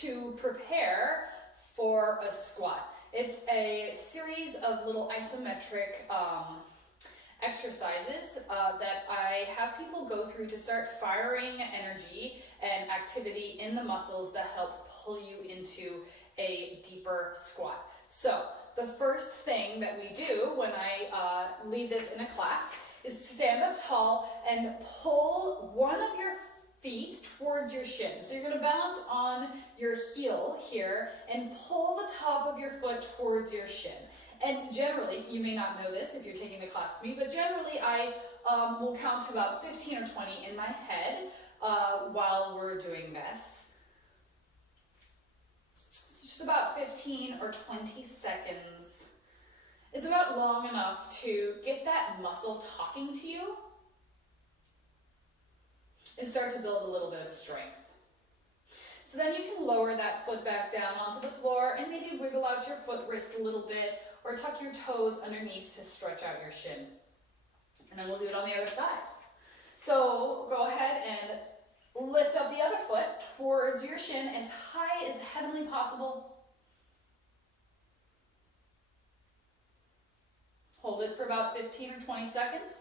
to prepare for a squat. It's a series of little isometric exercises that I have people go through to start firing energy and activity in the muscles that help pull you into a deeper squat. So the first thing that we do when I lead this in a class is stand up tall and pull one of your feet towards your shin. So you're going to balance on your heel here and pull the top of your foot towards your shin. And generally, you may not know this if you're taking the class with me, but generally I will count to about 15 or 20 in my head while we're doing this. It's just about 15 or 20 seconds. It's about long enough to get that muscle talking to you and start to build a little bit of strength. So then you can lower that foot back down onto the floor and maybe wiggle out your foot wrist a little bit or tuck your toes underneath to stretch out your shin. And then we'll do it on the other side. So go ahead and lift up the other foot towards your shin as high as heavenly possible. Hold it for about 15 or 20 seconds.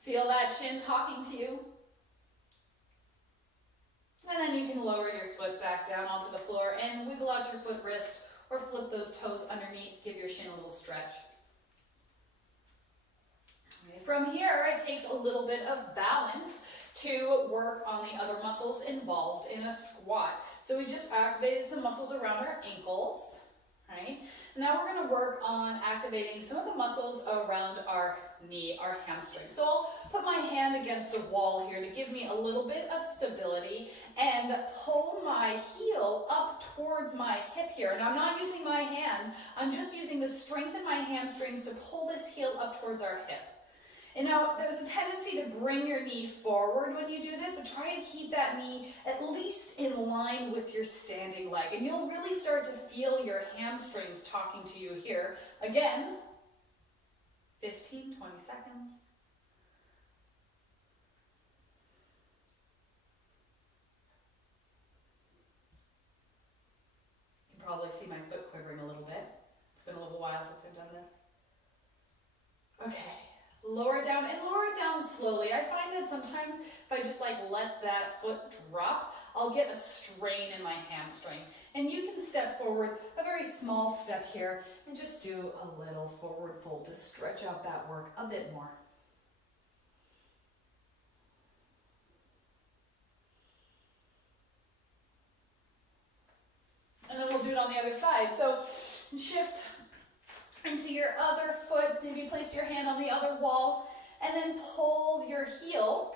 Feel that shin talking to you. And then you can lower your foot back down onto the floor and wiggle out your foot wrist or flip those toes underneath, give your shin a little stretch. From here, it takes a little bit of balance to work on the other muscles involved in a squat. So we just activated some muscles around our ankles, right? Now we're going to work on activating some of the muscles around our knee, our hamstring. So I'll put my hand against a wall here to give me a little bit of stability and pull my heel up towards my hip here. And I'm not using my hand, I'm just using the strength in my hamstrings to pull this heel up towards our hip. And now there's a tendency to bring your knee forward when you do this, but try to keep that knee at least in line with your standing leg. And you'll really start to feel your hamstrings talking to you here. Again, 15, 20 seconds. You can probably see my foot quivering a little bit. It's been a little while since I've done this. Okay. Lower it down and lower it down slowly. I find that sometimes if I just let that foot drop, I'll get a strain in my hamstring. And you can step forward a very small step here and just do a little forward fold to stretch out that work a bit more. And then we'll do it on the other side. So shift into your other foot, maybe place your hand on the other wall, and then pull your heel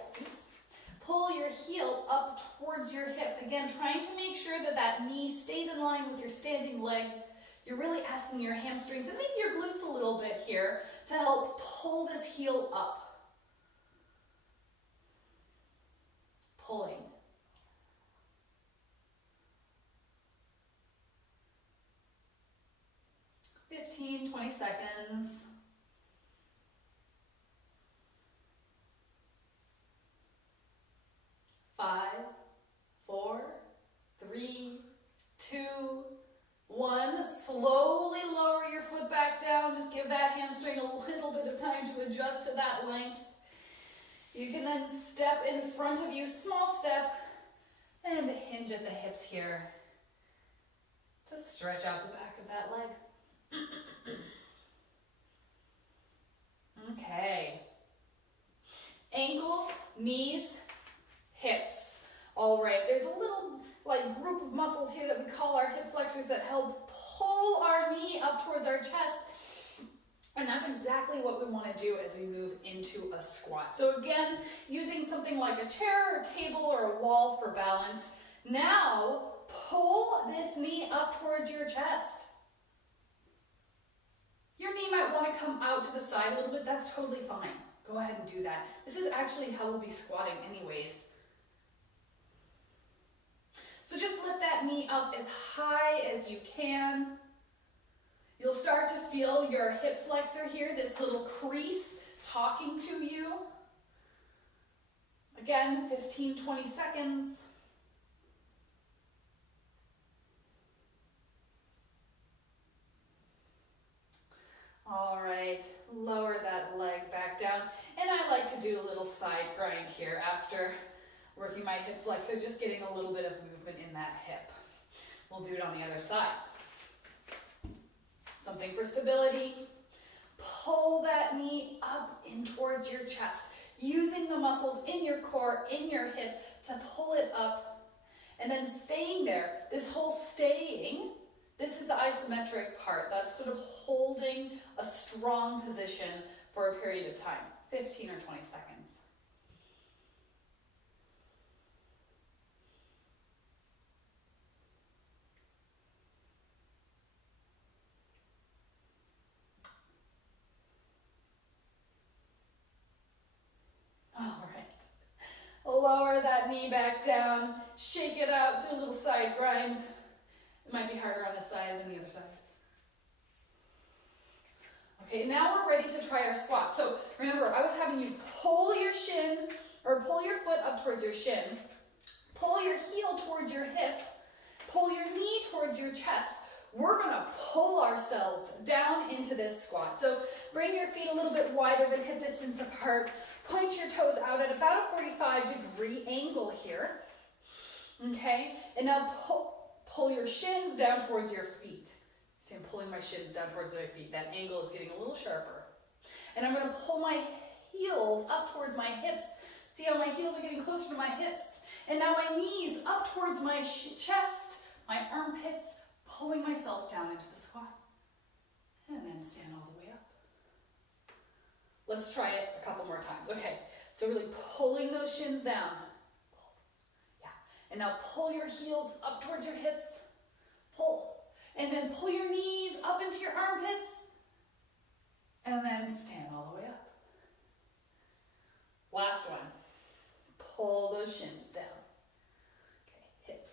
up towards your hip. Again, trying to make sure that that knee stays in line with your standing leg. You're really asking your hamstrings and maybe your glutes a little bit here to help pull this heel up. Pulling. Fifteen, 20 seconds. Five, four, three, two, one. Slowly lower your foot back down. Just give that hamstring a little bit of time to adjust to that length. You can then step in front of you, small step, and hinge at the hips here to stretch out the back of that leg. Okay. Ankles, knees, hips. All right, there's a little group of muscles here that we call our hip flexors that help pull our knee up towards our chest. And that's exactly what we want to do as we move into a squat. So again, using something like a chair or table or a wall for balance. Now, pull this knee up towards your chest. Your knee might want to come out to the side a little bit. That's totally fine. Go ahead and do that. This is actually how we'll be squatting anyways. So just lift that knee up as high as you can. You'll start to feel your hip flexor here, this little crease talking to you. Again, 15, 20 seconds. All right, lower that leg back down. And I like to do a little side grind here after working my hip flexor, just getting a little bit of movement in that hip. We'll do it on the other side. Something for stability. Pull that knee up in towards your chest, using the muscles in your core, in your hip to pull it up, and then staying there. This whole staying, this is the isometric part. That's sort of holding a strong position for a period of time, 15 or 20 seconds. All right. Lower that knee back down, shake it out, do a little side grind. It might be harder on this side than the other side. Okay, now we're ready to try our squat. So remember, I was having you pull your shin, or pull your foot up towards your shin, pull your heel towards your hip, pull your knee towards your chest. We're gonna pull ourselves down into this squat. So bring your feet a little bit wider than hip distance apart. Point your toes out at about a 45-degree angle here. Okay, and now pull your shins down towards your feet. See, I'm pulling my shins down towards my feet. That angle is getting a little sharper. And I'm gonna pull my heels up towards my hips. See how my heels are getting closer to my hips? And now my knees up towards my chest, my armpits, pulling myself down into the squat. And then stand all the way up. Let's try it a couple more times. Okay, so really pulling those shins down. Yeah, and now pull your heels up towards your hips. Pull. And then pull your knees up into your armpits. And then stand all the way up. Last one. Pull those shins down. Okay, hips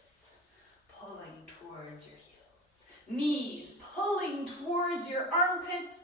pulling towards your heels. Knees pulling towards your armpits.